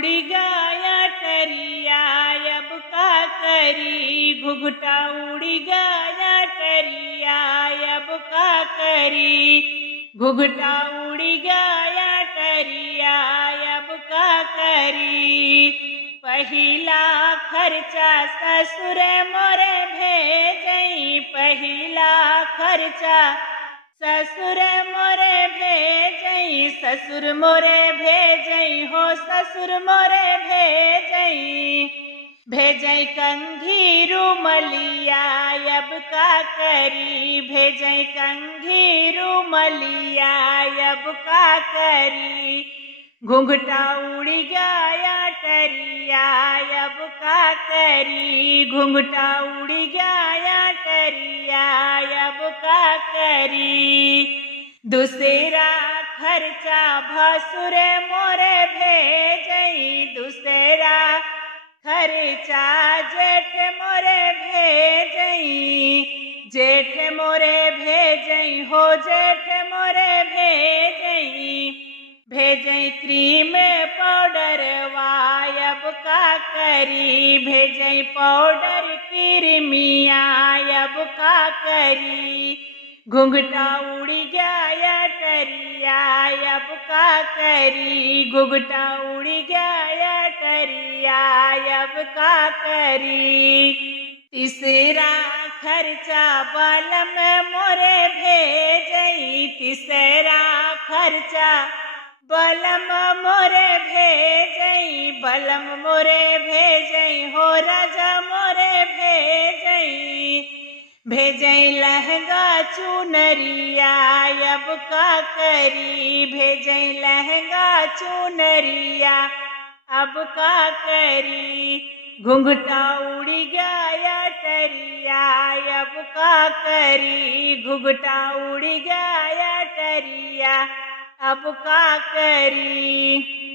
उड़ी गया टरिया अब का करी, घुघटा उड़ी गया टरिया अब का करी, घुघटा उड़ी गया टरिया अब का करी। पहिला खर्चा ससुर मोरे भेजई, पहिला खर्चा ससुर मोरे भेजई, ससुर मोरे भेजई हो ससुर मोरे भेजई, भेजई कंघीरू मलिया अब का करी, भेजई कंघीरू मलिया अब का करी। घुंघटा उड़ी गया टरिया अब का करी, घुंघटा उड़ी गया टरिया अब का करी। दूसरा खर्चा भसुर मोरे भेजई, दूसरा खर्चा जेठ मोरे भेजई, जेठ मोरे भेजई हो जेठ मोरे भेजई, भेजई क्रीम पाउडर अब का करी, भेजई पाउडर क्रीमिया अब का करी। घुंघटा उड़ी गया टरिया अब का करी, घुंघटा उड़ी गया टरिया अब का करी। तीसरा खर्चा बलम मोरे भेजई, तीसरा खर्चा बलम मोरे भेजई, बलम मोरे भेजई हो राजा मोरे भेजई, भेजई लहंगा चुनरिया अब का करी, भेजई लहंगा चुनरिया अब का करी। घुंघटा उड़ी गया टरिया अब का करी, घुंघटा उड़ी गया टरिया अब का करी।